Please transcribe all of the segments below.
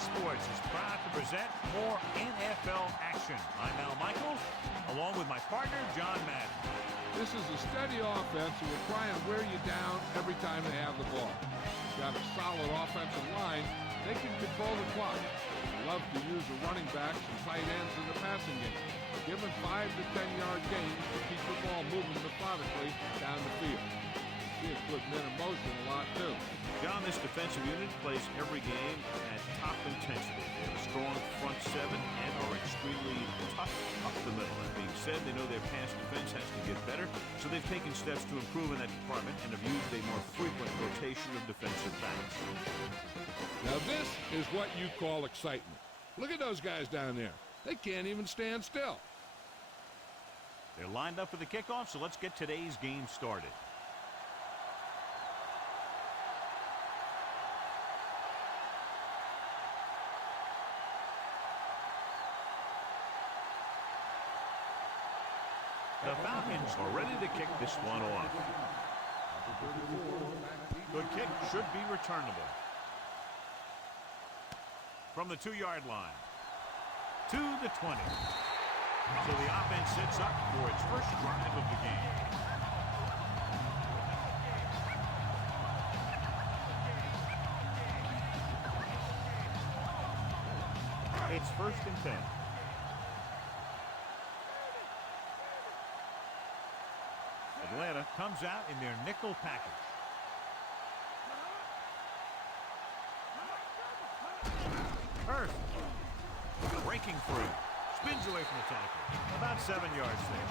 Sports is proud to present more NFL action. I'm Al Michaels, along with my partner, John Madden. This is a steady offense who will try and wear you down every time they have the ball. Got a solid offensive line. They can control the clock. They love to use the running backs and tight ends in the passing game. Give them 5 to 10-yard gains to keep the ball moving methodically down the field. See it put men in motion a lot, too. John, this defensive unit plays every game at top intensity. They have a strong front seven and are extremely tough up the middle. That being said, they know their pass defense has to get better, so they've taken steps to improve in that department and have used a more frequent rotation of defensive backs. Now this is what you call excitement. Look at those guys down there. They can't even stand still. They're lined up for the kickoff, so let's get today's game started. The Falcons are ready to kick this one off. Good kick, should be returnable. From the 2-yard line to the 20. So the offense sets up for its first drive of the game. It's 1st and 10. Atlanta comes out in their nickel package. Hurst breaking free. Spins away from the tackle. About 7 yards there.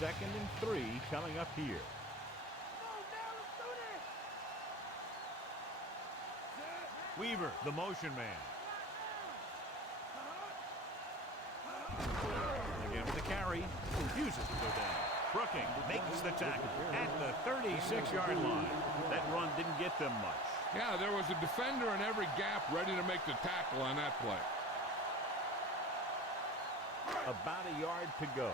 Second and 3 coming up here. Weaver, the motion man. Again with the carry. Refuses to go down. Brooking makes the tackle at the 36-yard line. That run didn't get them much. Yeah, there was a defender in every gap ready to make the tackle on that play. About a yard to go.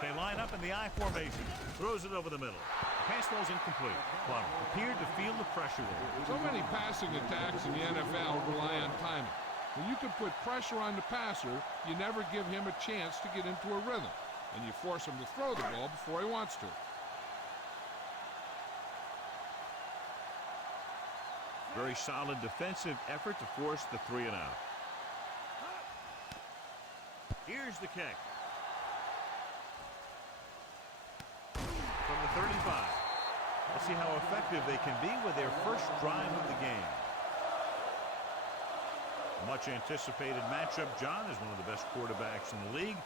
They line up in the I formation. Throws it over the middle. Pass ball's incomplete. Plummer appeared to feel the pressure there. So many passing attacks in the NFL rely on timing. When you can put pressure on the passer, you never give him a chance to get into a rhythm, and you force him to throw the ball before he wants to. Very solid defensive effort to force the 3 and out. Here's the kick. From the 35. Let's see how effective they can be with their first drive of the game. Much anticipated matchup, John, is one of the best quarterbacks in the league.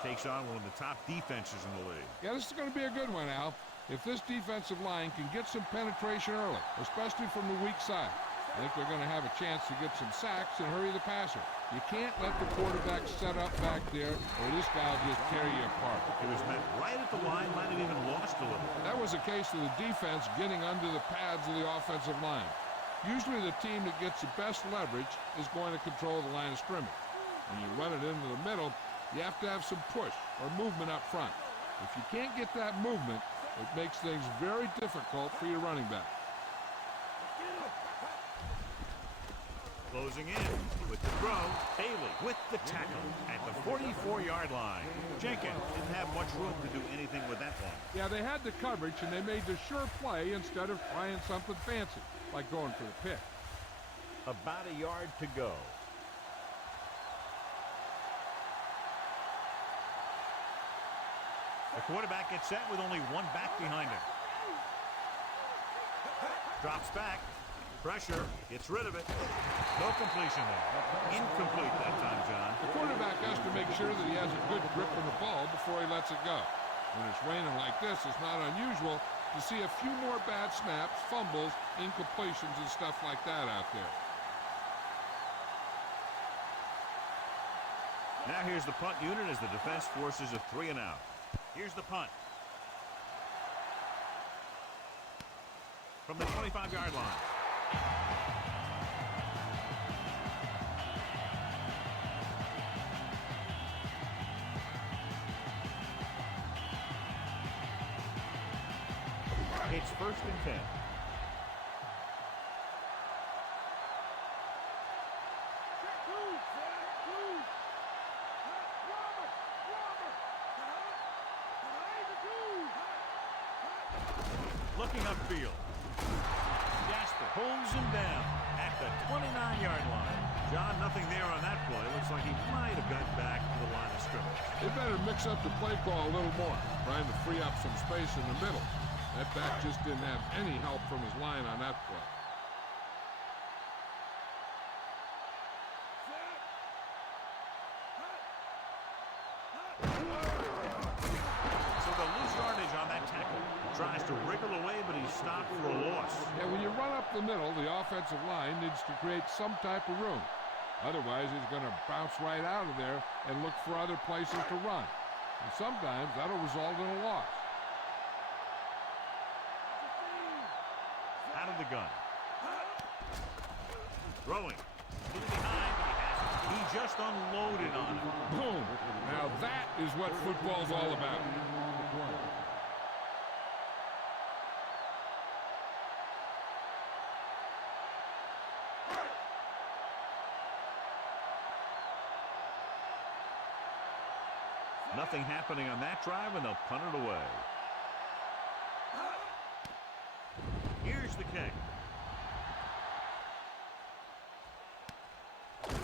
Takes on one of the top defenses in the league. Yeah, this is going to be a good one, Al. If this defensive line can get some penetration early, especially from the weak side, I think they're going to have a chance to get some sacks and hurry the passer. You can't let the quarterback set up back there, or this guy will just tear you apart. It was met right at the line, might have even lost a little. That was a case of the defense getting under the pads of the offensive line. Usually the team that gets the best leverage is going to control the line of scrimmage. When you run it into the middle, you have to have some push or movement up front. If you can't get that movement, it makes things very difficult for your running back. Closing in with the throw. Haley with the tackle at the 44-yard line. Jenkins didn't have much room to do anything with that one. Yeah, they had the coverage, and they made the sure play instead of trying something fancy, like going for the pick. About a yard to go. The quarterback gets set with only one back behind him. Drops back. Pressure. Gets rid of it. No completion there. Incomplete that time, John. The quarterback has to make sure that he has a good grip on the ball before he lets it go. When it's raining like this, it's not unusual to see a few more bad snaps, fumbles, incompletions, and stuff like that out there. Now here's the punt unit as the defense forces a 3 and out. Here's the punt. From the 25-yard line. It's 1st and 10. Looking upfield. Jasper pulls him down at the 29-yard line. John, nothing there on that play. Looks like he might have gotten back to the line of scrimmage. They better mix up the play call a little more, trying to free up some space in the middle. That back just didn't have any help from his line on that play. So the loose yardage on that tackle. Tries to wriggle away, but he's stopped for a loss. Yeah, when you run up the middle, the offensive line needs to create some type of room. Otherwise, he's going to bounce right out of there and look for other places to run. And sometimes that'll result in a loss. Out of the gun. Throwing. Looking behind, but he has it. He just unloaded on him. Boom. Now that is what football's all about. Nothing happening on that drive, and they'll punt it away. Here's the kick.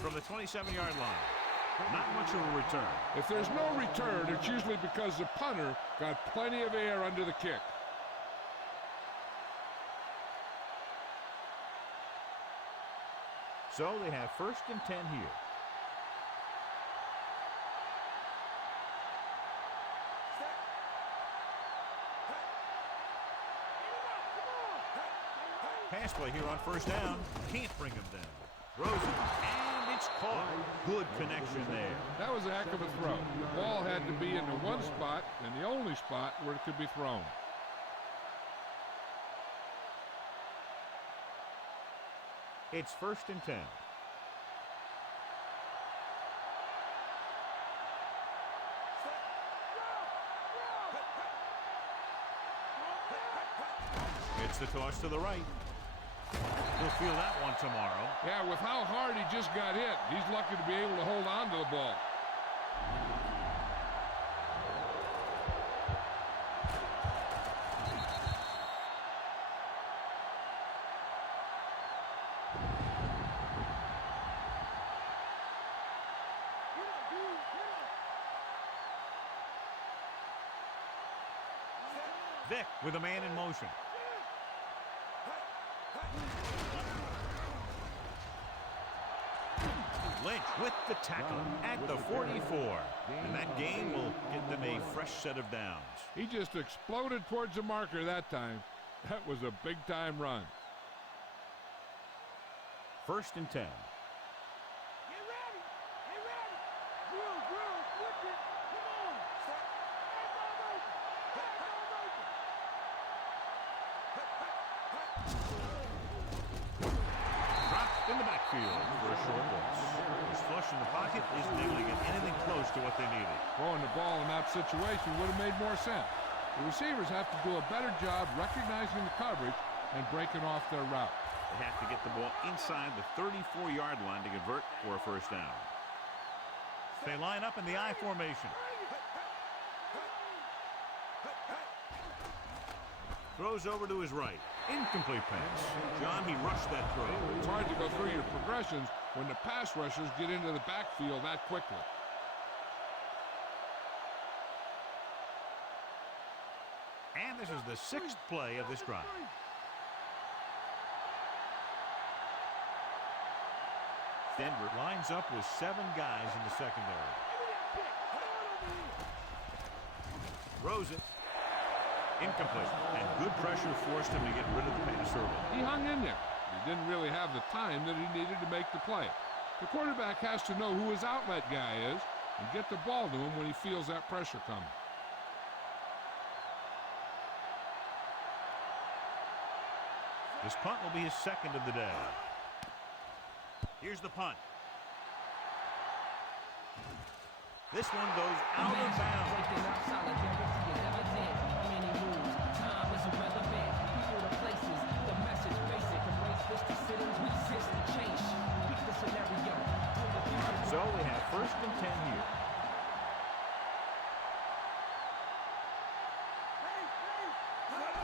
From the 27-yard line. Not much of a return. If there's no return, it's usually because the punter got plenty of air under the kick. So they have 1st and 10 here. Pass play here on 1st down. Can't bring him down. Throws it, and it's caught. Good connection there. That was a heck of a throw. The ball had to be in the one spot and the only spot where it could be thrown. It's 1st and 10. It's the toss to the right. He'll feel that one tomorrow. Yeah, with how hard he just got hit, he's lucky to be able to hold on to the ball. Vick with a man in motion. Lynch with the tackle at the 44. And that gain will get them a fresh set of downs. He just exploded towards the marker that time. That was a big-time run. 1st and 10. In the backfield for a short loss. His flush in the pocket isn't able to get anything close to what they needed. Throwing the ball in that situation would have made more sense. The receivers have to do a better job recognizing the coverage and breaking off their route. They have to get the ball inside the 34-yard line to convert for a 1st down. They line up in the I formation. Throws over to his right. Incomplete pass. John, he rushed that throw. It's hard to go through your progressions when the pass rushers get into the backfield that quickly. And this is the 6th play of this drive. Denver lines up with 7 guys in the secondary. Throws it. Incomplete. And good pressure forced him to get rid of the pass early. He hung in there. He didn't really have the time that he needed to make the play. The quarterback has to know who his outlet guy is and get the ball to him when he feels that pressure coming. This punt will be his 2nd of the day. Here's the punt. This one goes out of bounds. for the places. The message basic, embrace this decisions, resist the change. Beat the scenario. So we have 1st and 10 here.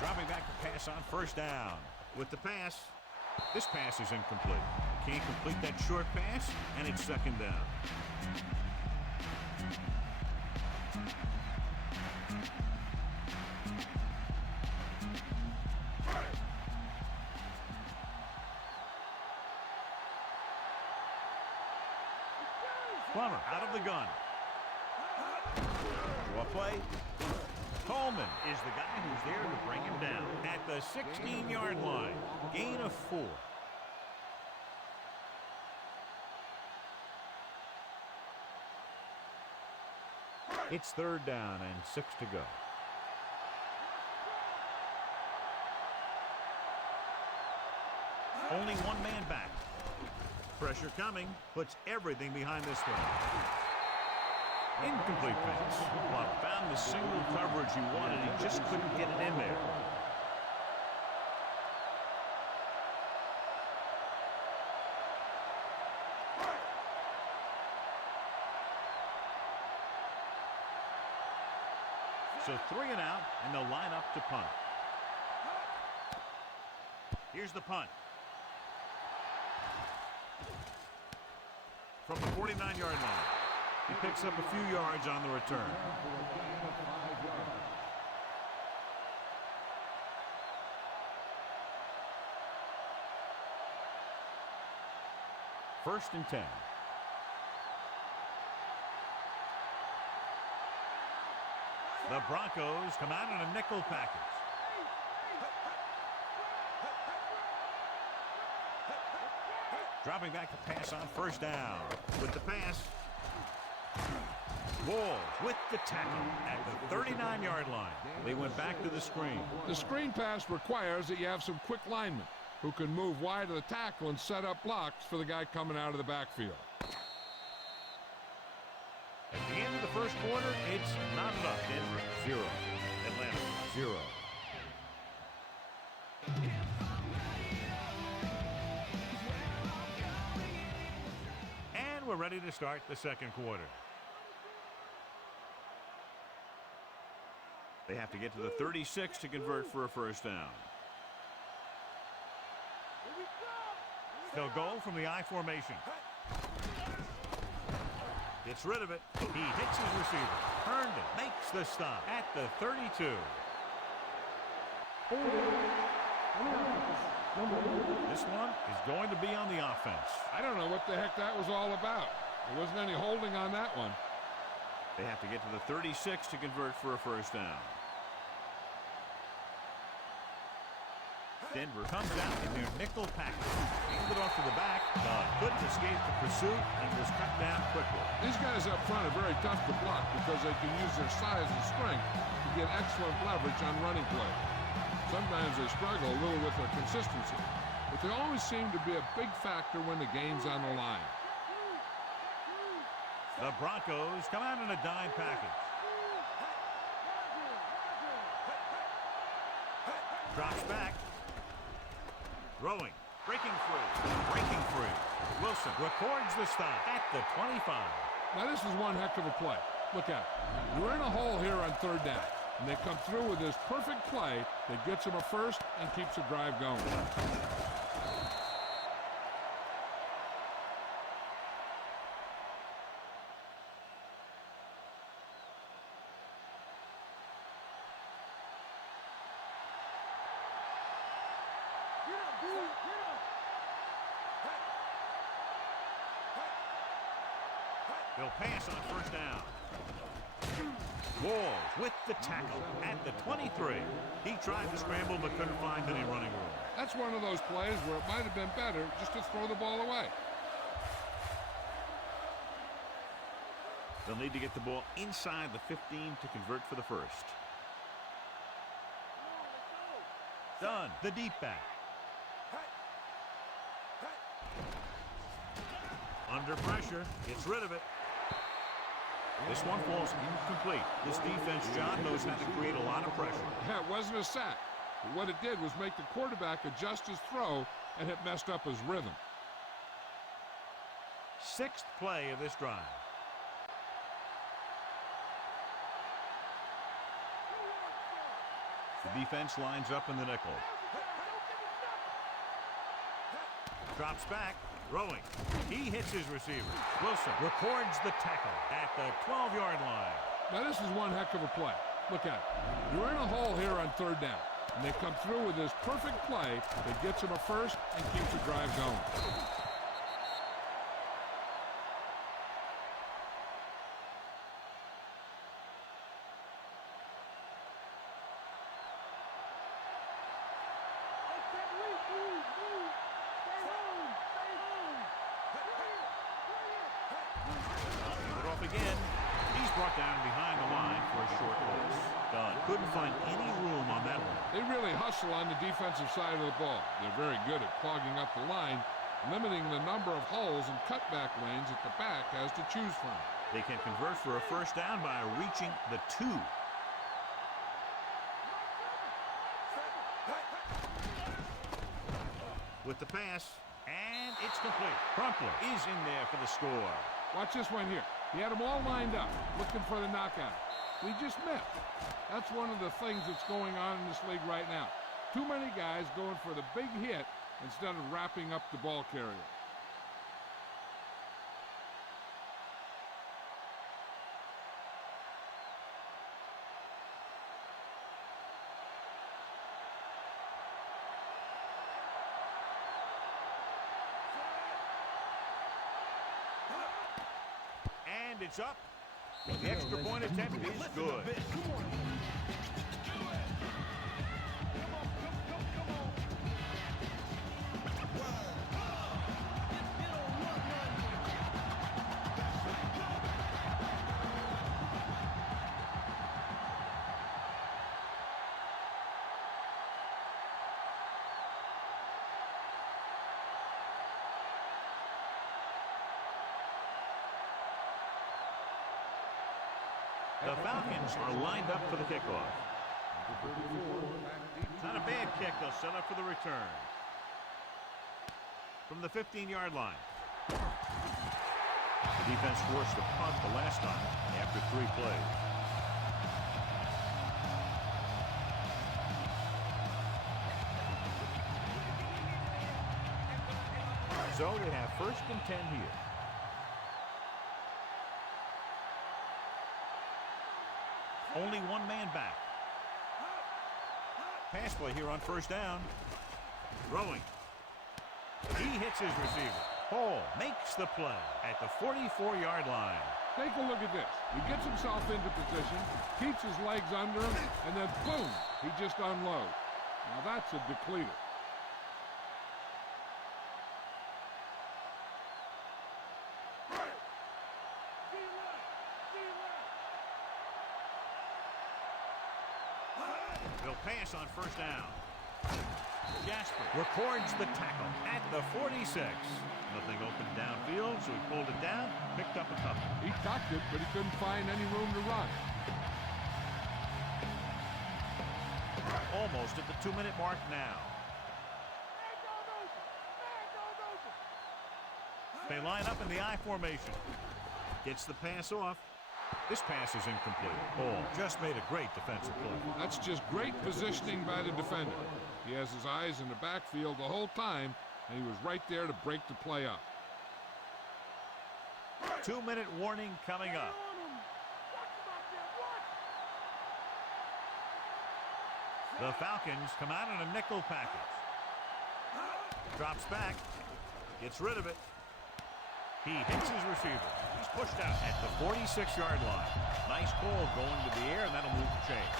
Dropping back to pass on 1st down. With the pass, this pass is incomplete. Can't complete that short pass, and it's 2nd down. Plummer out of the gun. Well play. Coleman is the guy who's there to bring him down at the 16-yard line. Gain of 4. It's 3rd down and 6 to go. Only one man back. Pressure coming, puts everything behind this one. Incomplete pass. Well, found the single coverage he wanted. He just couldn't get it in there. So 3 and out, and they'll line up to punt. Here's the punt. From the 49-yard line. He picks up a few yards on the return. First and 10. The Broncos come out in a nickel package. Dropping back to pass on 1st down. With the pass. Walls with the tackle at the 39-yard line. They went back to the screen. The screen pass requires that you have some quick linemen who can move wide of the tackle and set up blocks for the guy coming out of the backfield. At the end of the 1st quarter, it's not enough. Denver 0. Atlanta 0. And we're ready to start the 2nd quarter. They have to get to the 36 to convert for a 1st down. They'll go from the I formation. Gets rid of it. He hits his receiver. Herndon makes the stop at the 32. This one is going to be on the offense. I don't know what the heck that was all about. There wasn't any holding on that one. They have to get to the 36 to convert for a 1st down. Denver comes out in their nickel package. Handed off to the back. Couldn't escape the pursuit and was cut down quickly. These guys up front are very tough to block because they can use their size and strength to get excellent leverage on running play. Sometimes they struggle a little with their consistency, but they always seem to be a big factor when the game's on the line. The Broncos come out in a dime package. Drops back. Throwing. Breaking free. Wilson records the stop at the 25. Now this is one heck of a play. Look at it. You're in a hole here on 3rd down, and they come through with this perfect play that gets them a 1st and keeps the drive going. They'll pass on 1st down. Walls with the tackle at the 23. He tried to scramble but couldn't find any running room. That's one of those plays where it might have been better just to throw the ball away. They'll need to get the ball inside the 15 to convert for the 1st. Done. The deep back. Under pressure. Gets rid of it. This one falls incomplete. This defense, John, knows how to create a lot of pressure. Yeah, it wasn't a sack. But what it did was make the quarterback adjust his throw, and it messed up his rhythm. Sixth play of this drive. The defense lines up in the nickel. Drops back, throwing. He hits his receiver. Wilson records the tackle at the 12-yard line. Now this is one heck of a play. Look at it. You're in a hole here on third down, and they come through with this perfect play that gets them a first and keeps the drive going. Again, he's brought down behind the line for a short loss. Done. Couldn't find any room on that one. They really hustle on the defensive side of the ball. They're very good at clogging up the line, limiting the number of holes and cutback lanes that the back has to choose from. They can convert for a first down by reaching the 2. With the pass, and it's complete. Crumpler is in there for the score. Watch this one here. He had them all lined up, looking for the knockout. We just missed. That's one of the things that's going on in this league right now. Too many guys going for the big hit instead of wrapping up the ball carrier. And it's up. The extra point attempt is good. The Falcons are lined up for the kickoff. Not a bad kick. They'll set up for the return. From the 15-yard line. The defense forced a punt the last time after 3 plays. So they have first and 10 here. Only one man back. Pass play here on first down. Throwing. He hits his receiver. Hall makes the play at the 44-yard line. Take a look at this. He gets himself into position, keeps his legs under him, and then boom, he just unloads. Now that's a depleter. They'll pass on first down. Jasper records the tackle at the 46. Nothing open downfield, so he pulled it down, picked up a couple. He tucked it, but he couldn't find any room to run. Almost at the 2-minute mark now. They line up in the I formation. Gets the pass off. This pass is incomplete. Hall just made a great defensive play. That's just great positioning by the defender. He has his eyes in the backfield the whole time, and he was right there to break the play up. 2-minute warning coming up. The Falcons come out in a nickel package. Drops back. Gets rid of it. He hits his receiver. He's pushed out at the 46-yard line. Nice call going to the air, and that'll move the chain.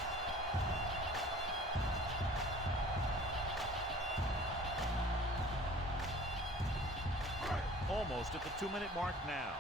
Almost at the 2-minute mark now.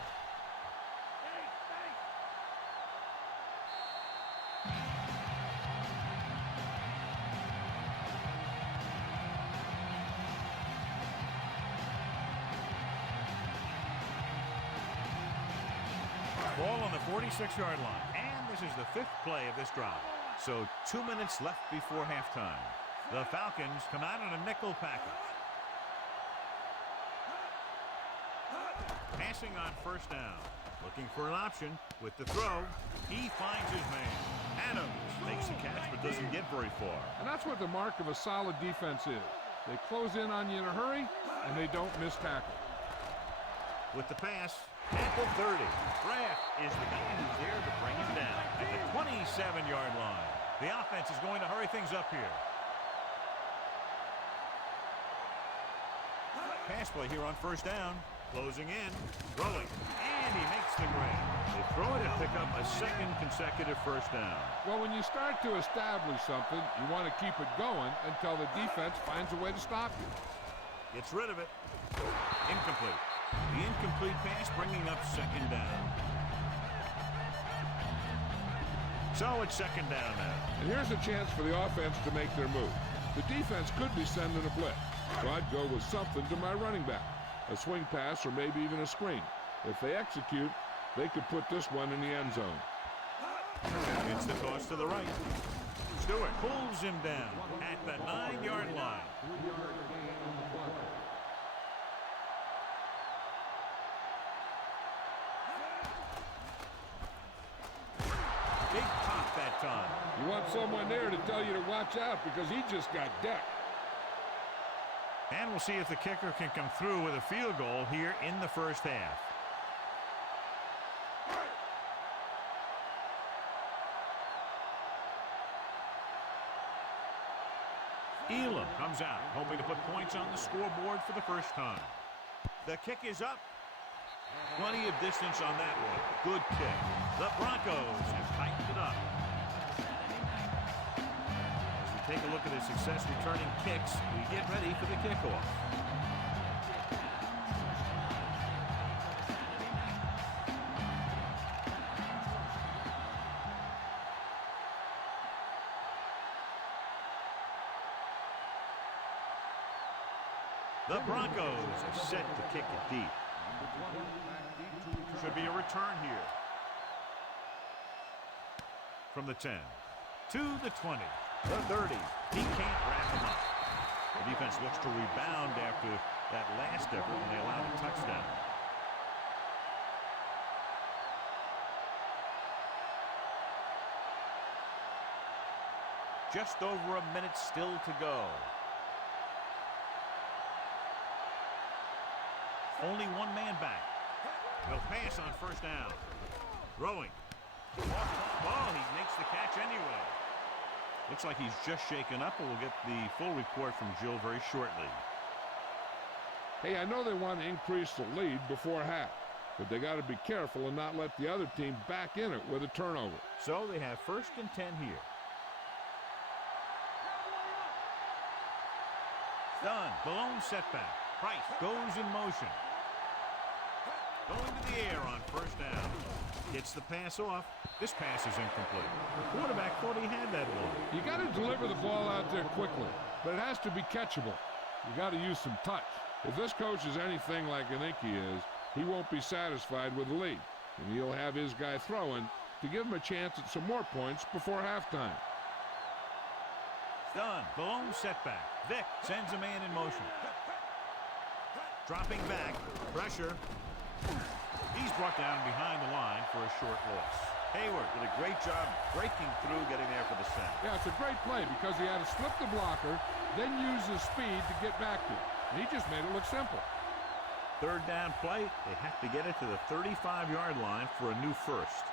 Ball on the 46-yard line. And this is the 5th play of this drive. So 2 minutes left before halftime. The Falcons come out in a nickel package. Passing on first down. Looking for an option with the throw. He finds his man. Adams makes the catch but doesn't get very far. And that's what the mark of a solid defense is. They close in on you in a hurry, and they don't miss tackle. With the pass at the 30. Kraft is the guy who's there to bring him down at the 27-yard line. The offense is going to hurry things up here. Pass play here on first down. Closing in, throwing, and he makes the grab. They throw it and pick up a second consecutive first down. Well, when you start to establish something, you want to keep it going until the defense finds a way to stop you. Gets rid of it. Incomplete. The incomplete pass bringing up second down. So it's second down now. And here's a chance for the offense to make their move. The defense could be sending a blitz, so I'd go with something to my running back. A swing pass or maybe even a screen. If they execute, they could put this one in the end zone. It's the toss to the right. Stewart pulls him down at the 9-yard line. Big pop that time. You want someone there to tell you to watch out because he just got decked. And we'll see if the kicker can come through with a field goal here in the first half. Elam comes out, hoping to put points on the scoreboard for the first time. The kick is up. Plenty of distance on that one. Good kick. The Broncos have tightened it up. Take a look at his success returning kicks. We get ready for the kickoff. The Broncos are set to kick it deep. Should be a return here. From the 10 to the 20. The 30. He can't wrap him up. The defense looks to rebound after that last effort when they allowed a touchdown. Just over a minute still to go. Only one man back. They'll pass on first down. Throwing. Ball, he makes the catch anyway. Looks like he's just shaken up, and we'll get the full report from Jill very shortly. Hey, I know they want to increase the lead before half, but they got to be careful and not let the other team back in it with a turnover. So they have first and 10 here. Done. Balone setback. Price goes in motion. Going to the air on first down. Gets the pass off. This pass is incomplete. The quarterback thought he had that ball. You got to deliver the ball out there quickly, but it has to be catchable. You got to use some touch. If this coach is anything like I think he is, he won't be satisfied with the lead, and he'll have his guy throwing to give him a chance at some more points before halftime. Done. Balone setback. Vick sends a man in motion. Dropping back. Pressure. He's brought down behind the line for a short loss. Hayward did a great job breaking through, getting there for the sack. Yeah, it's a great play because he had to slip the blocker, then use his speed to get back to it. And he just made it look simple. Third down play, they have to get it to the 35-yard line for a new first.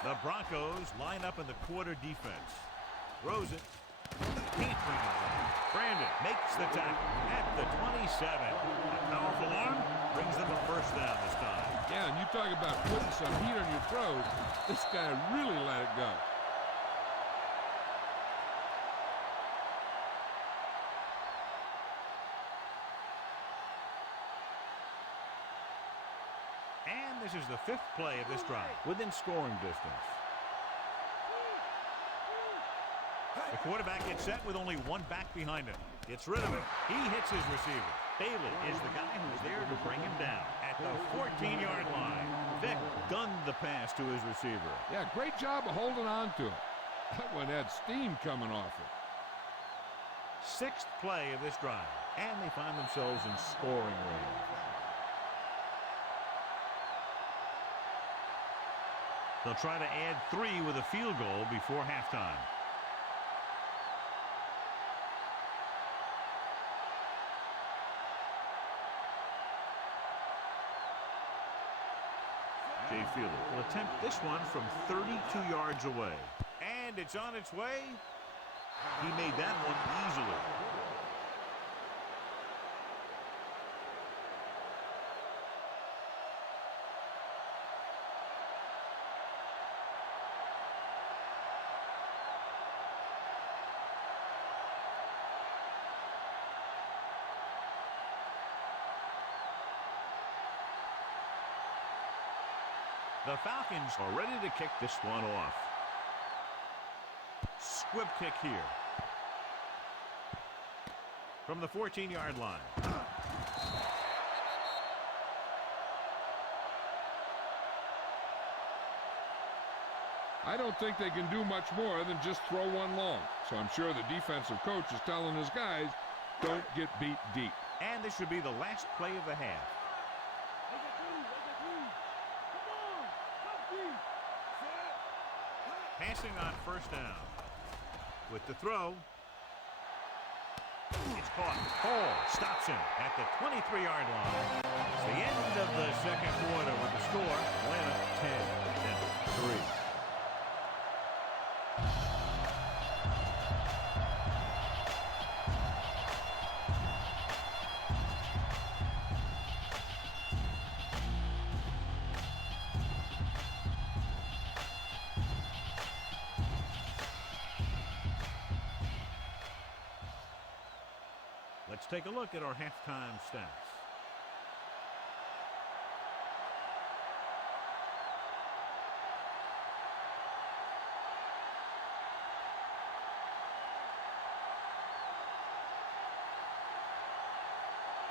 The Broncos line up in the quarter defense. Throws it. Can't bring it down. Brandon makes the tackle at the 27. A powerful arm brings them a first down this time. Yeah, and you talk about putting some heat on your throws. This guy really let it go. And this is the fifth play of this drive, within scoring distance. The quarterback gets set with only one back behind him. Gets rid of it. He hits his receiver. Bailey is the guy who's there to bring him down at the 14-yard line. Vick gunned the pass to his receiver. Yeah, great job of holding on to it. That one had steam coming off it. Sixth play of this drive, and they find themselves in scoring range. They'll try to add 3 with a field goal before halftime. Jay Fielder will attempt this one from 32 yards away. And it's on its way. He made that one easily. The Falcons are ready to kick this one off. Squib kick here. From the 14-yard line. I don't think they can do much more than just throw one long. So I'm sure the defensive coach is telling his guys, don't get beat deep. And this should be the last play of the half. Passing on first down. With the throw. It's caught. Hall stops him at the 23-yard line. It's the end of the second quarter with the score. Atlanta 10-3. Let's take a look at our halftime stats.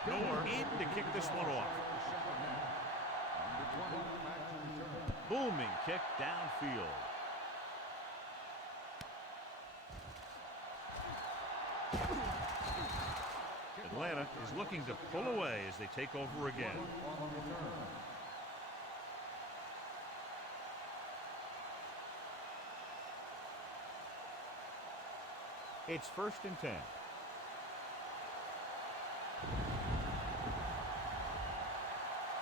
Noor in to kick this one off. Booming kick downfield. Atlanta is looking to pull away as they take over again. It's 1st and 10.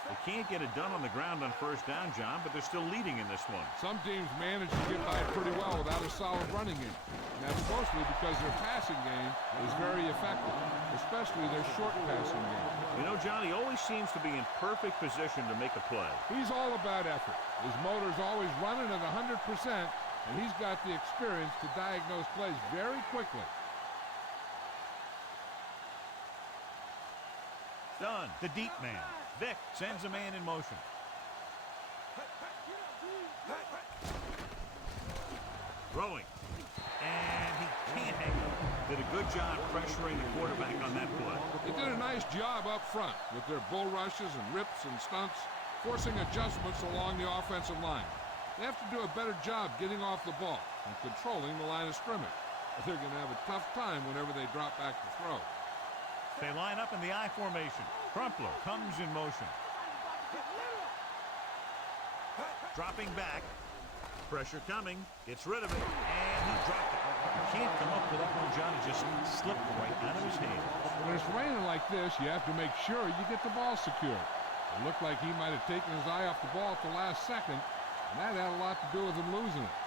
They can't get it done on the ground on first down, John, but they're still leading in this one. Some teams manage to get by pretty well without a solid running game. And that's mostly because their passing game is very effective, especially their short passing game. You know, John, he always seems to be in perfect position to make a play. He's all about effort. His motor's always running at 100%, and he's got the experience to diagnose plays very quickly. Done. The deep man. Vick sends a man in motion. Throwing. And he can't hang it. Did a good job pressuring the quarterback on that play. They did a nice job up front with their bull rushes and rips and stunts, forcing adjustments along the offensive line. They have to do a better job getting off the ball and controlling the line of scrimmage. They're going to have a tough time whenever they drop back to throw. They line up in the I formation. Crumpler comes in motion. Dropping back. Pressure coming. Gets rid of it. And he dropped it. Can't come up with that one, John. It just slipped right out of his hands. When it's raining like this, you have to make sure you get the ball secured. It looked like he might have taken his eye off the ball at the last second, and that had a lot to do with him losing it.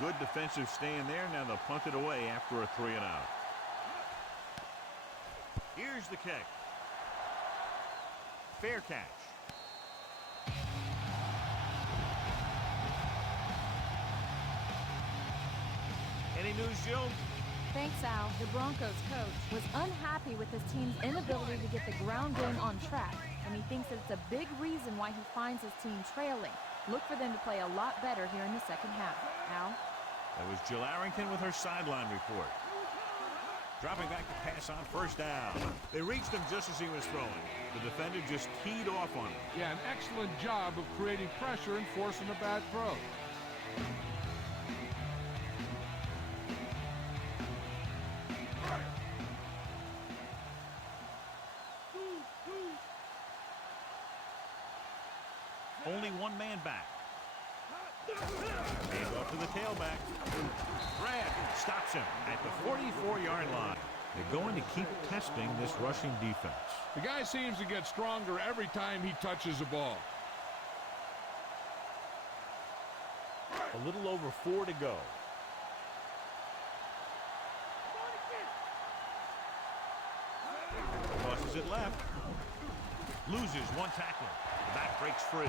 Good defensive stand there. Now they'll punt it away after a 3-and-out. Here's the kick. Fair catch. Any news, Jill? Thanks, Al. The Broncos coach was unhappy with his team's inability to get the ground game on track, and he thinks it's a big reason why he finds his team trailing. Look for them to play a lot better here in the second half. Al? That was Jill Arrington with her sideline report. Dropping back to pass on first down. They reached him just as he was throwing. The defender just teed off on him. Yeah, an excellent job of creating pressure and forcing a bad throw. Only one man back. Hand off to the tailback. Brad stops him at the 44-yard line. They're going to keep testing this rushing defense. The guy seems to get stronger every time he touches the ball. A little over 4 to go. Tosses it left. Loses one tackler. The back breaks free.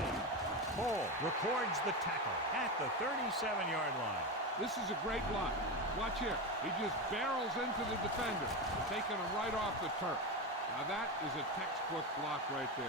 Hall records the tackle at the 37-yard line. This is a great block. Watch here. He just barrels into the defender, taking him right off the turf. Now that is a textbook block right there.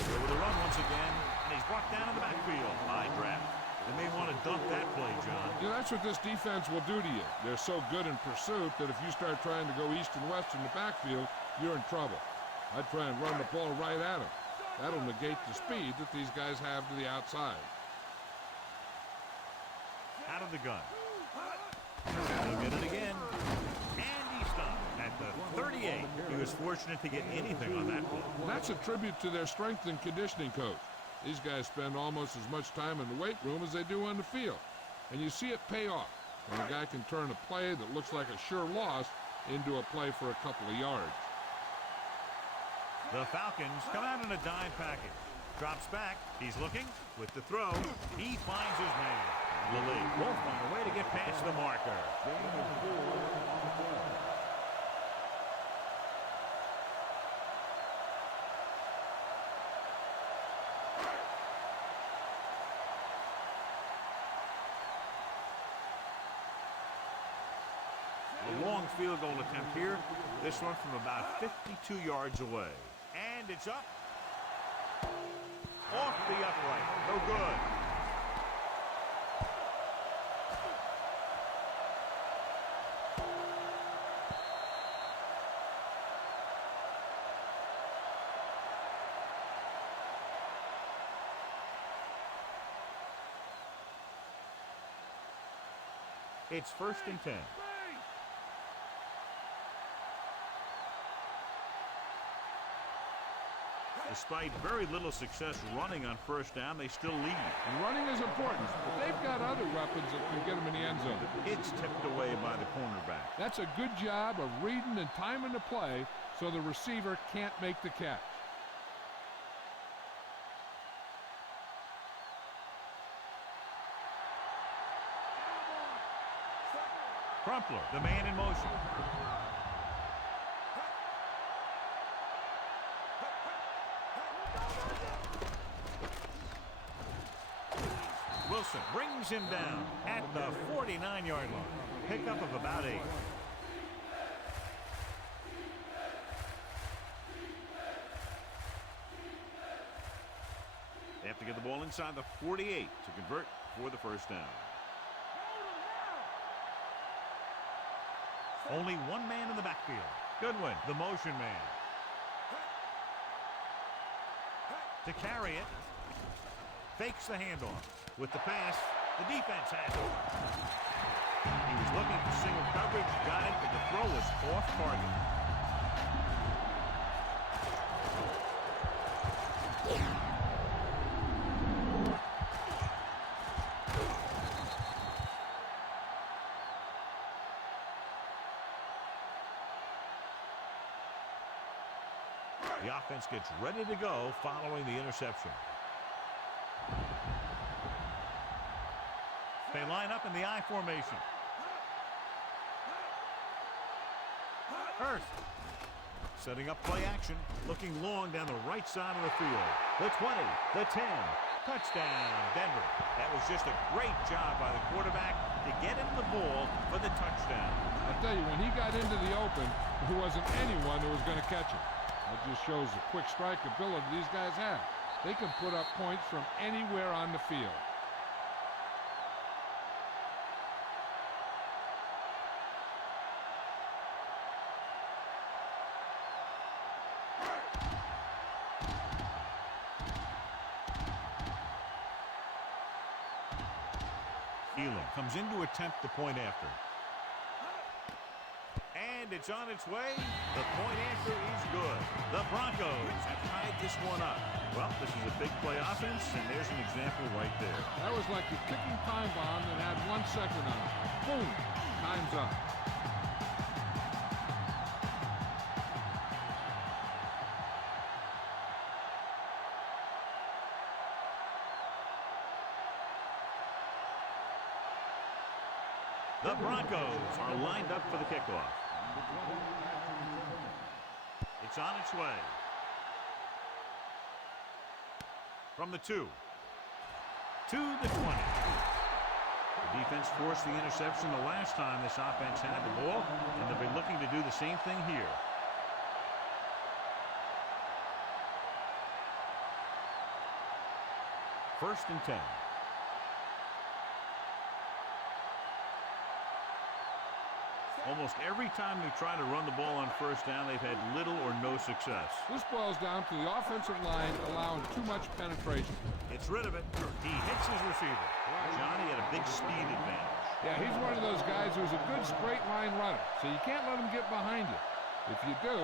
Over the run once again, and he's brought down in the backfield. High draft. They may want to dump that play, John. Yeah, that's what this defense will do to you. They're so good in pursuit that if you start trying to go east and west in the backfield, you're in trouble. I'd try and run the ball right at them. That'll negate the speed that these guys have to the outside. Out of the gun. He'll get it again. And he stopped at the 38. He was fortunate to get anything on that ball. Well, that's a tribute to their strength and conditioning coach. These guys spend almost as much time in the weight room as they do on the field. And you see it pay off when a guy can turn a play that looks like a sure loss into a play for a couple of yards. The Falcons come out in a dime package. Drops back. He's looking with the throw. He finds his man. Lilly won't find a way to get past the marker. A long field goal attempt here. This one from about 52 yards away. And it's up. Off the upright. No good. It's 1st and 10. Despite very little success running on first down, they still lead. And running is important, but they've got other weapons that can get them in the end zone. It's tipped away by the cornerback. That's a good job of reading and timing the play so the receiver can't make the catch. Crumpler, the man in motion. Wilson brings him down at the 49-yard line. Pickup of about 8. They have to get the ball inside the 48 to convert for the first down. Only one man in the backfield. Goodwin, the motion man. To carry it. Fakes the handoff. With the pass, the defense has it. He was looking for single coverage, got it, but the throw was off target. The offense gets ready to go following the interception. They line up in the I formation. Hurst setting up play action, looking long down the right side of the field. The 20, the 10, touchdown, Denver. That was just a great job by the quarterback to get him the ball for the touchdown. I tell you, when he got into the open, there wasn't anyone who was going to catch him. That just shows the quick strike ability these guys have. They can put up points from anywhere on the field. Comes in to attempt the point after. And it's on its way. The point after is good. The Broncos have tied this one up. Well, this is a big play offense, and there's an example right there. That was like a ticking time bomb that had 1 second on it. Boom! Time's up. The Broncos are lined up for the kickoff. It's on its way. From the 2 to the 20. The defense forced the interception the last time this offense had the ball, and they'll be looking to do the same thing here. First and 10. Almost every time they try to run the ball on first down, they've had little or no success. This boils down to the offensive line allowing too much penetration. Gets rid of it. He hits his receiver. Johnny had a big speed advantage. Yeah, he's one of those guys who's a good straight line runner, so you can't let him get behind you. If you do,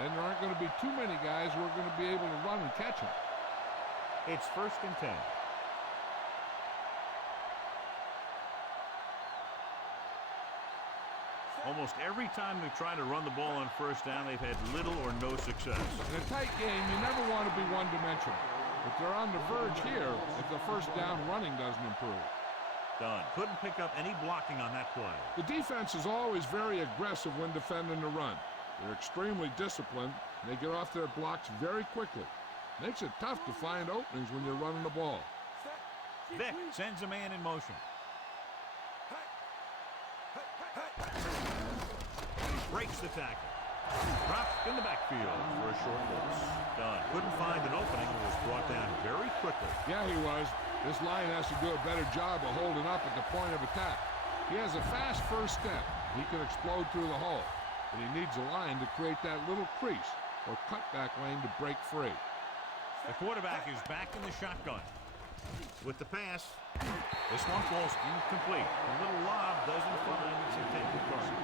then there aren't going to be too many guys who are going to be able to run and catch him. It's first and 10. Almost every time they try to run the ball on first down, they've had little or no success. In a tight game, you never want to be one-dimensional. But they're on the verge here if the first down running doesn't improve. Done. Couldn't pick up any blocking on that play. The defense is always very aggressive when defending the run. They're extremely disciplined, and they get off their blocks very quickly. Makes it tough to find openings when you're running the ball. Vick sends a man in motion. Breaks the tackle. Dropped in the backfield for a short loss. Done. Couldn't find an opening and was brought down very quickly. Yeah, he was. This line has to do a better job of holding up at the point of attack. He has a fast first step. He can explode through the hole. But he needs a line to create that little crease or cutback lane to break free. The quarterback is back in the shotgun. With the pass, this one falls incomplete. A little lob doesn't find its intended target.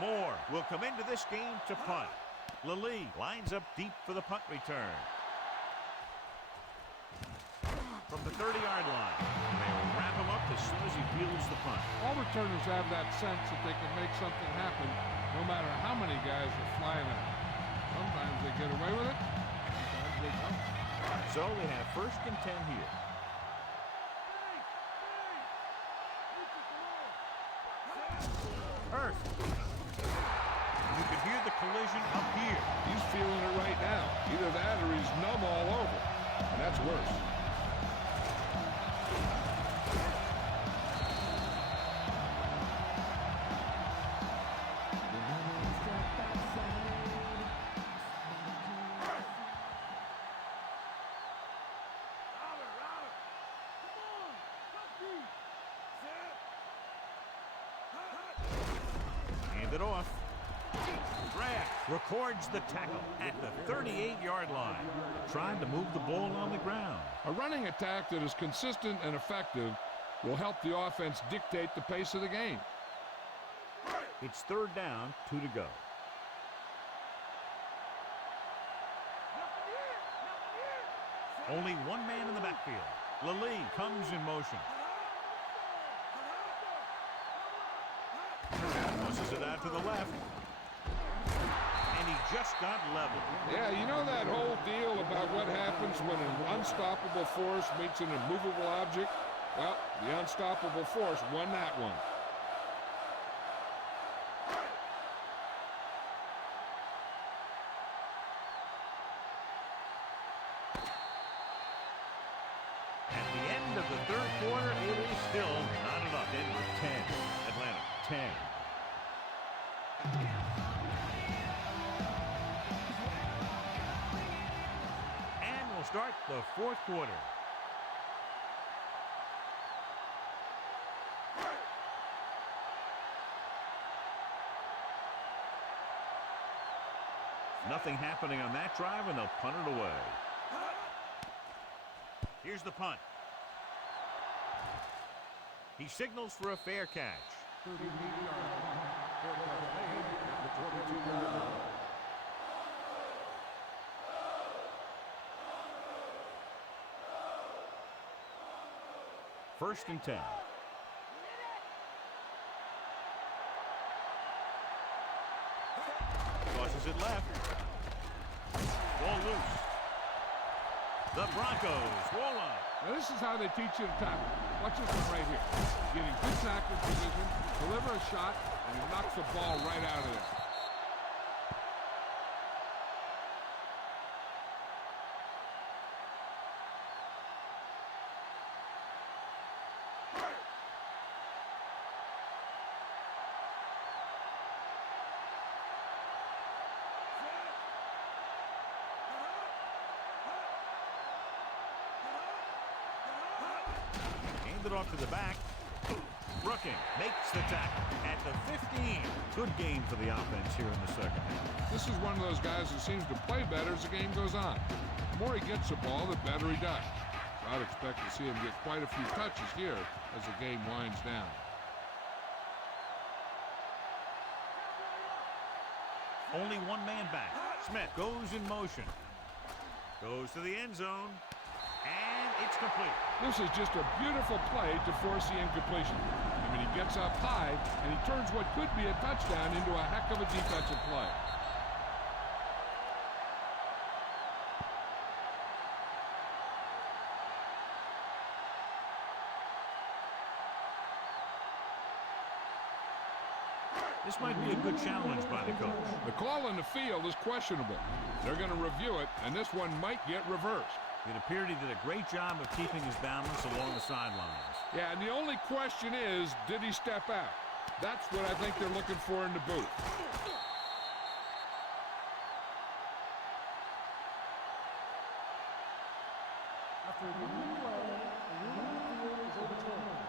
Moore will come into this game to punt. Lally lines up deep for the punt return. From the 30-yard line. They will wrap him up as soon as he fields the punt. All returners have that sense that they can make something happen no matter how many guys are flying at them. Sometimes they get away with it, sometimes they don't. So they have first and 10 here. Earth. You can hear the collision up here. He's feeling it right now. Either that or he's numb all over. And that's worse. Hand it off. Draft records the tackle at the 38-yard line. Trying to move the ball on the ground. A running attack that is consistent and effective will help the offense dictate the pace of the game. It's third down, 2 to go. Only one man in the backfield. Lally comes in motion. Tosses it out to the left. And he just got leveled. Yeah, you know that whole deal about what happens when an unstoppable force meets an immovable object? Well, the unstoppable force won that one. At the end of the third quarter, it is still not enough. Denver 10, Atlanta 10. And we'll start the fourth quarter. Nothing happening on that drive, and they'll punt it away. Here's the punt. He signals for a fair catch. 38 yards. Fair catch made at the 22-yard line. First and 10. Tosses it left. Ball loose. The Broncos roll on. Now this is how they teach you to tackle. Watch this one right here. Getting good tackle position, deliver a shot, and he knocks the ball right out of there. It off to the back. Brooking makes the tackle at the 15. Good game for the offense here in the second half. This is one of those guys that seems to play better as the game goes on. The more he gets the ball, the better he does. So I'd expect to see him get quite a few touches here as the game winds down. Only one man back. Smith goes in motion. Goes to the end zone. And it's complete. This is just a beautiful play to force the incompletion. I mean, he gets up high, and he turns what could be a touchdown into a heck of a defensive play. This might be a good challenge by the coach. The call on the field is questionable. They're going to review it, and this one might get reversed. It appeared he did a great job of keeping his balance along the sidelines. Yeah, and the only question is, did he step out? That's what I think they're looking for in the booth. After a review play, the ruling field is overturned.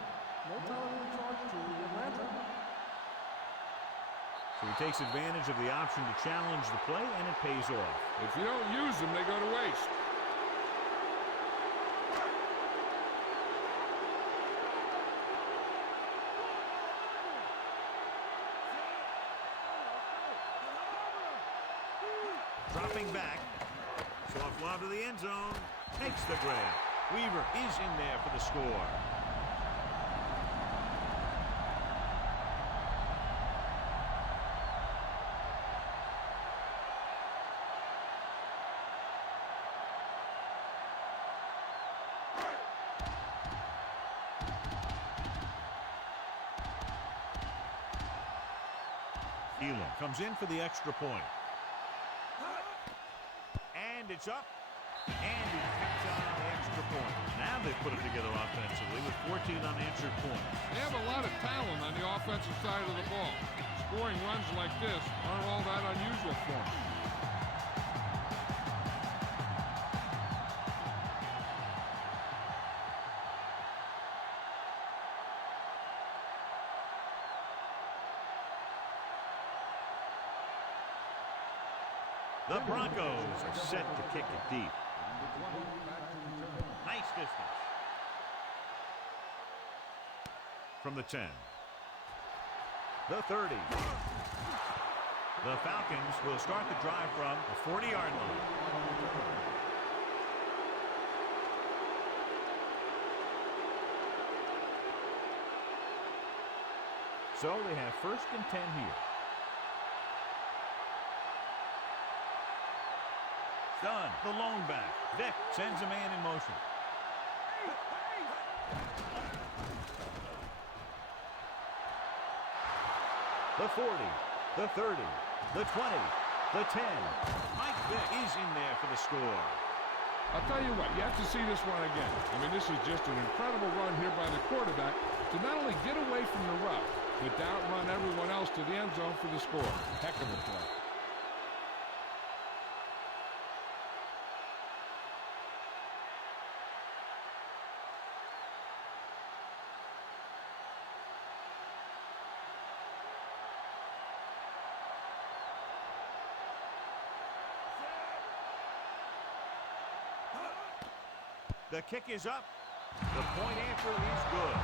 No penalty charge to Atlanta. So he takes advantage of the option to challenge the play, and it pays off. If you don't use them, they go to waste. Dropping back. Soft lob to the end zone. Makes the grab. Weaver is in there for the score. Elam comes in for the extra point. And it's up. And he picks out on the extra point. Now they put it together offensively with 14 unanswered points. They have a lot of talent on the offensive side of the ball. Scoring runs like this aren't all that unusual for them. The Broncos are set to kick it deep. Nice distance. From the 10. The 30. The Falcons will start the drive from the 40-yard line. So they have first and 10 here. Done. The lone back. Vick sends a man in motion. the 40, the 30, the 20, the 10. Mike Vick is in there for the score. I'll tell you what, you have to see this one again. I mean, this is just an incredible run here by the quarterback to not only get away from the rough, but to outrun everyone else to the end zone for the score. Heck of a play. The kick is up. The point after is good.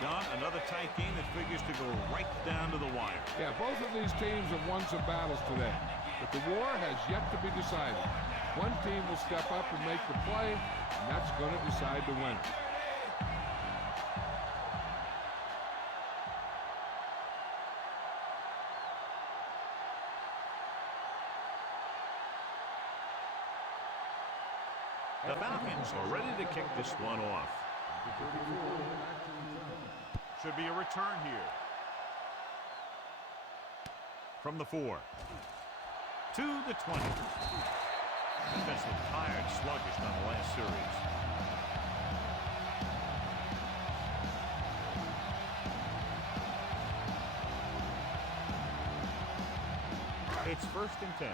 John, another tight game that figures to go right down to the wire. Yeah, both of these teams have won some battles today, but the war has yet to be decided. One team will step up and make the play, and that's going to decide the winner. The Falcons are ready to kick this one off. Should be a return here. From the 4. To the 20. Defense looked tired, sluggish on the last series. It's 1st and 10.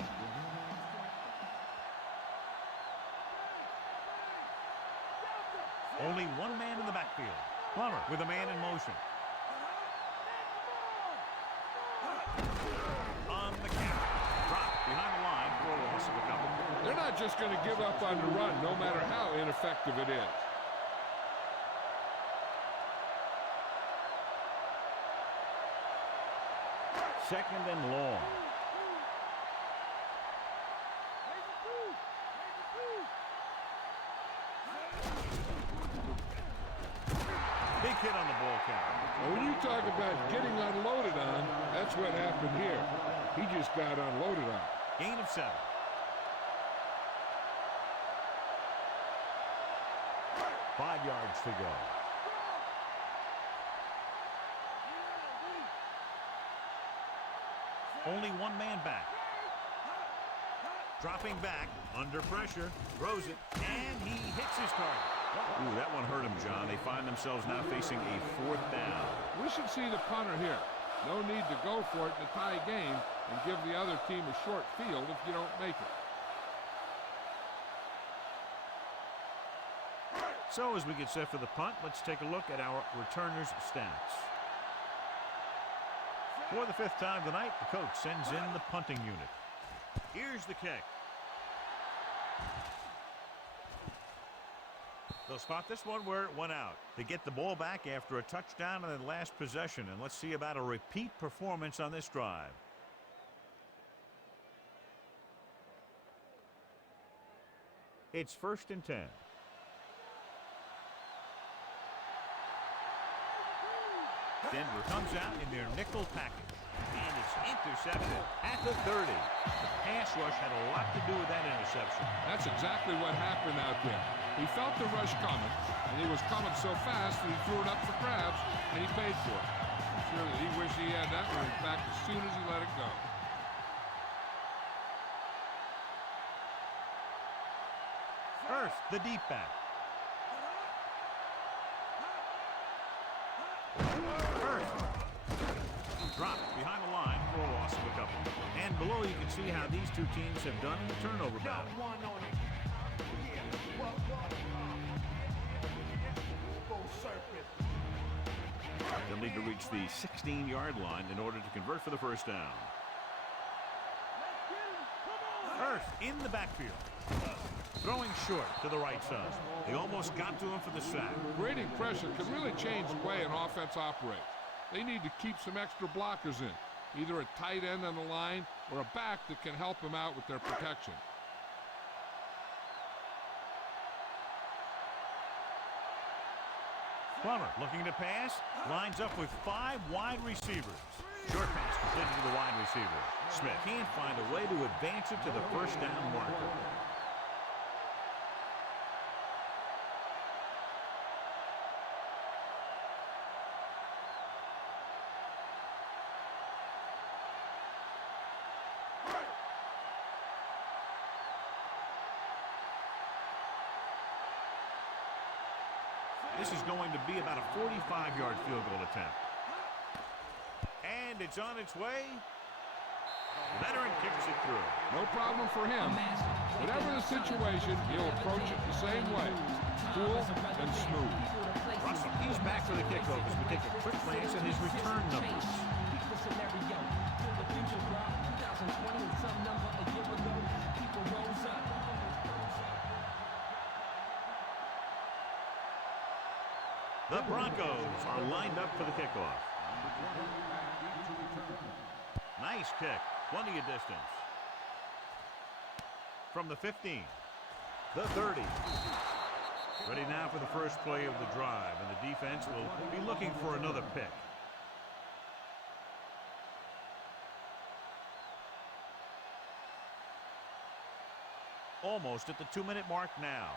Only one man in the backfield. Plummer with a man in motion. On the count. Drop behind the line for a loss of a couple. They're not just going to give up on the run, no matter how ineffective it is. Second and long. Big hit on the ball count. Well, when you talk about getting unloaded on, that's what happened here. He just got unloaded on. Gain of 7. Five yards to go. Only one man back. Dropping back, under pressure, throws it, and he hits his target. Ooh, that one hurt him, John. They find themselves now facing a 4th down. We should see the punter here. No need to go for it in a tie game and give the other team a short field if you don't make it. So as we get set for the punt, let's take a look at our returners' stats. For the 5th time tonight, the coach sends in the punting unit. Here's the kick. They'll spot this one where it went out. They get the ball back after a touchdown on the last possession, and let's see about a repeat performance on this drive. It's 1st and 10. Denver comes out in their nickel package, and it's intercepted at the 30. The pass rush had a lot to do with that interception. That's exactly what happened out there. He felt the rush coming, and he was coming so fast that he threw it up for grabs, and he paid for it. I'm sure that he wished he had that one back as soon as he let it go. First, the deep back. Drop behind the line for a loss of a couple. And below you can see how these two teams have done in the turnover battle. They'll need to reach the 16-yard line in order to convert for the 1st down. Earth in the backfield. Throwing short to the right side. They almost got to him for the sack. Creating pressure can really change the way an offense operates. They need to keep some extra blockers in, either a tight end on the line or a back that can help them out with their protection. Plummer looking to pass, lines up with 5 wide receivers. Short pass completed to the wide receiver. Smith can't find a way to advance it to the 1st down marker. This is going to be about a 45-yard field goal attempt. And it's on its way. The veteran kicks it through. No problem for him. Whatever the situation, he'll approach it the same way. Cool and smooth. Russell, he's back for the kickoff as we take a quick glance at his return numbers. The Broncos are lined up for the kickoff. Nice kick. Plenty of distance. From the 15. The 30. Ready now for the first play of the drive, and the defense will be looking for another pick. Almost at the 2-minute mark now.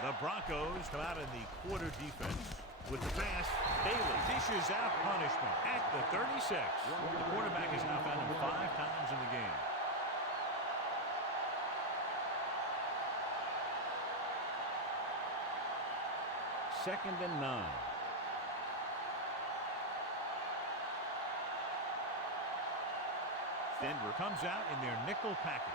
The Broncos come out in the quarter defense. With the pass, Bailey dishes out punishment at the 36. The quarterback has now found him 5 times in the game. Second and 9. Denver comes out in their nickel package.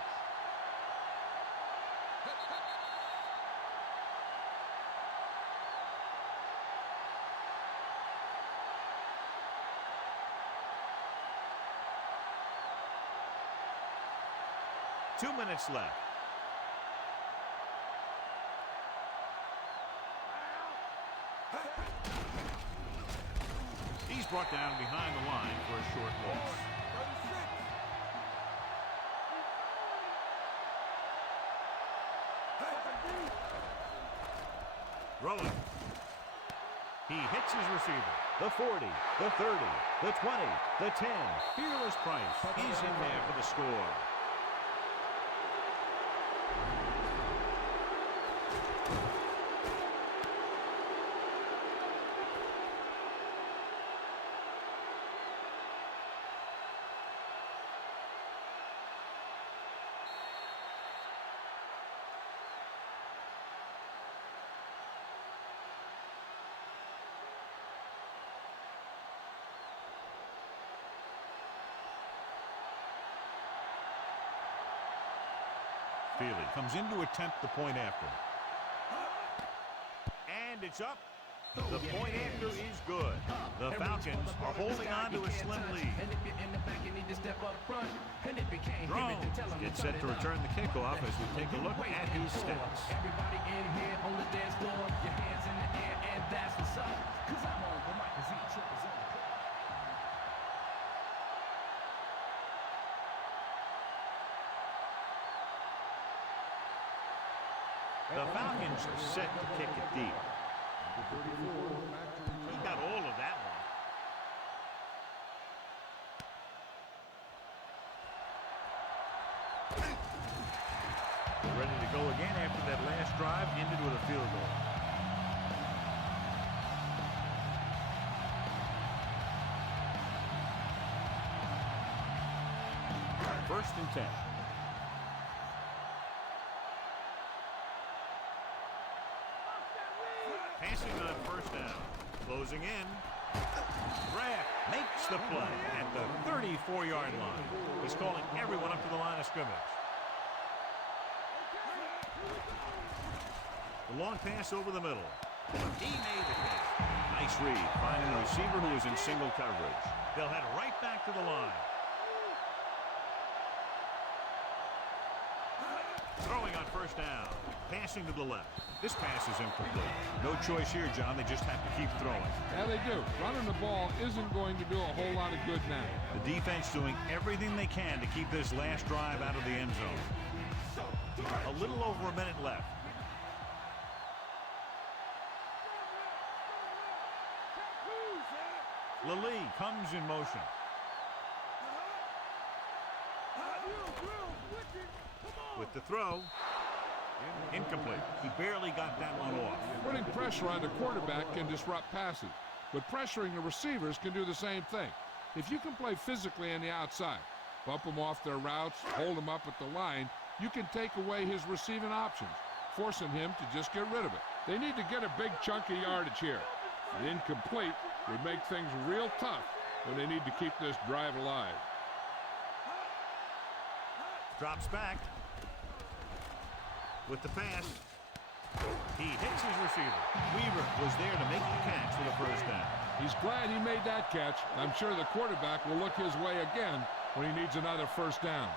Two minutes left. He's brought down behind the line for a short loss. Rolling. He hits his receiver. The 40, the 30, the 20, the 10. Fearless Price. He's in there for the score. Feely comes in to attempt the point after. And it's up. The point after is good. The Falcons are holding on to a slim lead. Drones gets set to return the kickoff as we take a look at his stats. Everybody in here on the dance floor, your hands in the air, and that's what's up. 'Cause I'm on the mic, 'cause he trippers on the court. The Falcons are set to kick it deep. He got all of that one. Ready to go again after that last drive, ended with a field goal. First and 10. Passing on first down. Closing in. Draft makes the play at the 34-yard line. He's calling everyone up to the line of scrimmage. The long pass over the middle. He made the catch. Nice read, finding the receiver who was in single coverage. They'll head right back to the line. Throwing on first down. Passing to the left. This pass is incomplete. No choice here, John. They just have to keep throwing. Yeah, they do. Running the ball isn't going to do a whole lot of good now. The defense doing everything they can to keep this last drive out of the end zone. A little over a minute left. Lally comes in motion. With the throw. Incomplete. He barely got that one off. Putting pressure on the quarterback can disrupt passes, but pressuring the receivers can do the same thing. If you can play physically on the outside, bump them off their routes, hold them up at the line, you can take away his receiving options, forcing him to just get rid of it. They need to get a big chunk of yardage here. An incomplete would make things real tough when they need to keep this drive alive. Drops back with the pass. He hits his receiver. Weaver was there to make the catch for the first down. He's glad he made that catch. I'm sure the quarterback will look his way again when he needs another first down.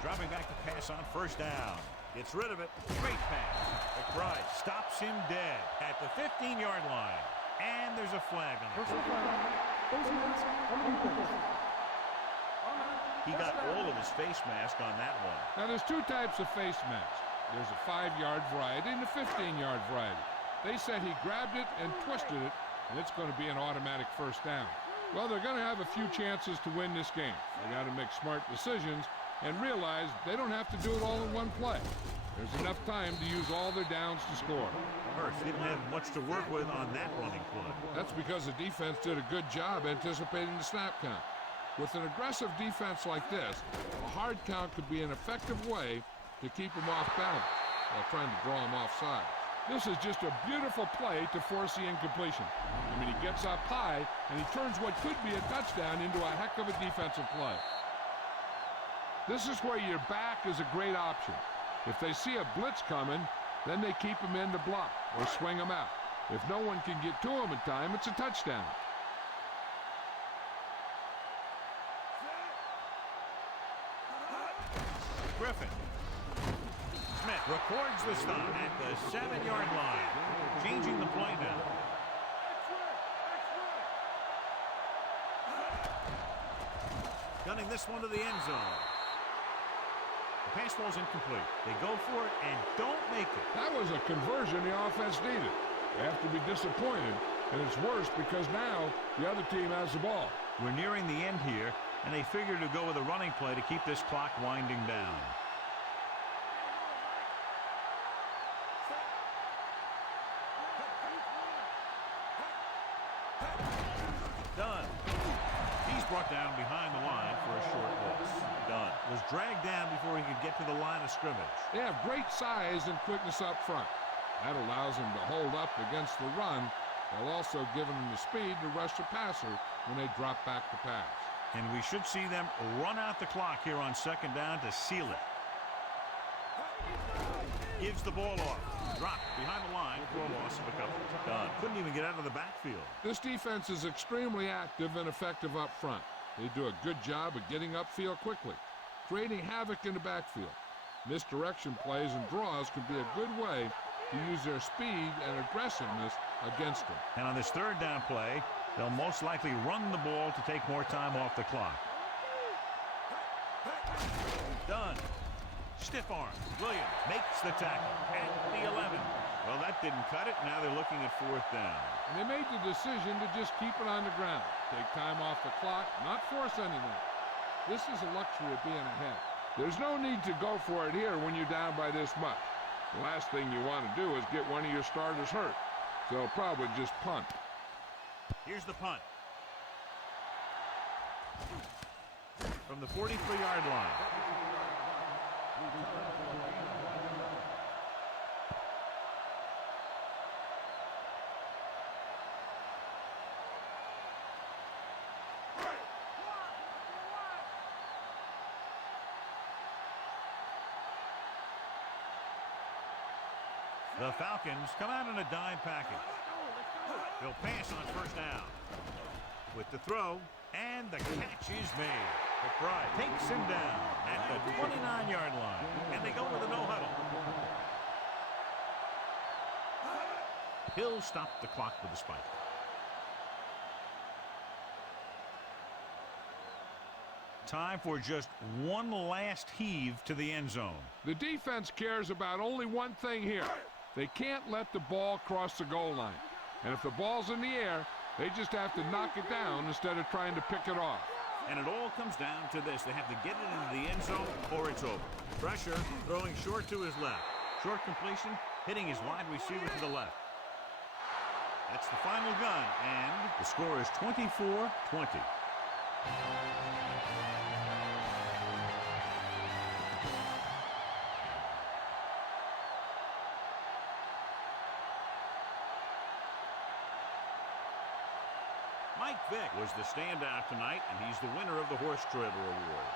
Dropping back to pass on first down. Gets rid of it. Great pass. McBride stops him dead at the 15-yard line. And there's a flag on it. Personal foul. Face mask on the defense. He got all of his face mask on that one. Now, there's two types of face masks. There's a 5-yard variety and a 15-yard variety. They said he grabbed it and twisted it, and it's going to be an automatic first down. Well, they're going to have a few chances to win this game. They got to make smart decisions and realize they don't have to do it all in one play. There's enough time to use all their downs to score. Hurst didn't have much to work with on that running play. That's because the defense did a good job anticipating the snap count. With an aggressive defense like this, a hard count could be an effective way to keep him off balance while trying to draw him offside. This is just a beautiful play to force the incompletion. I mean, he gets up high, and he turns what could be a touchdown into a heck of a defensive play. This is where your back is a great option. If they see a blitz coming, then they keep him in to block or swing him out. If no one can get to him in time, it's a touchdown. Griffin. Smith records the stop at the 7-yard line. Changing the play now. Gunning this one to the end zone. The pass ball's incomplete. They go for it and don't make it. That was a conversion the offense needed. They have to be disappointed, and it's worse because now the other team has the ball. We're nearing the end here, and they figure to go with a running play to keep this clock winding down. Dunn. He's brought down behind the line for a short loss. Dunn was dragged down before he could get to the line of scrimmage. They have great size and quickness up front. That allows them to hold up against the run while also giving them the speed to rush the passer when they drop back to pass. And we should see them run out the clock here on second down to seal it. Gives the ball off. Dropped behind the line for a loss of a couple. Dunn couldn't even get out of the backfield. This defense is extremely active and effective up front. They do a good job of getting upfield quickly, creating havoc in the backfield. Misdirection plays and draws can be a good way to use their speed and aggressiveness against them. And on this third down play, they'll most likely run the ball to take more time off the clock. Dunn. Stiff arm. Williams makes the tackle at the 11. Well, that didn't cut it. Now they're looking at fourth down. And they made the decision to just keep it on the ground. Take time off the clock, not force anything. This is a luxury of being ahead. There's no need to go for it here when you're down by this much. The last thing you want to do is get one of your starters hurt. So probably just punt. Here's the punt. From the 43-yard line. The Falcons come out in a dime package. They'll pass on first down. With the throw, and the catch is made. McBride takes him down at the 29-yard line, and they go with a no-huddle. He'll stop the clock with a spike. Time for just one last heave to the end zone. The defense cares about only one thing here. They can't let the ball cross the goal line. And if the ball's in the air, they just have to knock it down instead of trying to pick it off. And it all comes down to this. They have to get it into the end zone or it's over. Pressure, throwing short to his left. Short completion, hitting his wide receiver to the left. That's the final gun, and the score is 24-20. Mike Vick was the standout tonight, and he's the winner of the Horse Trader Award.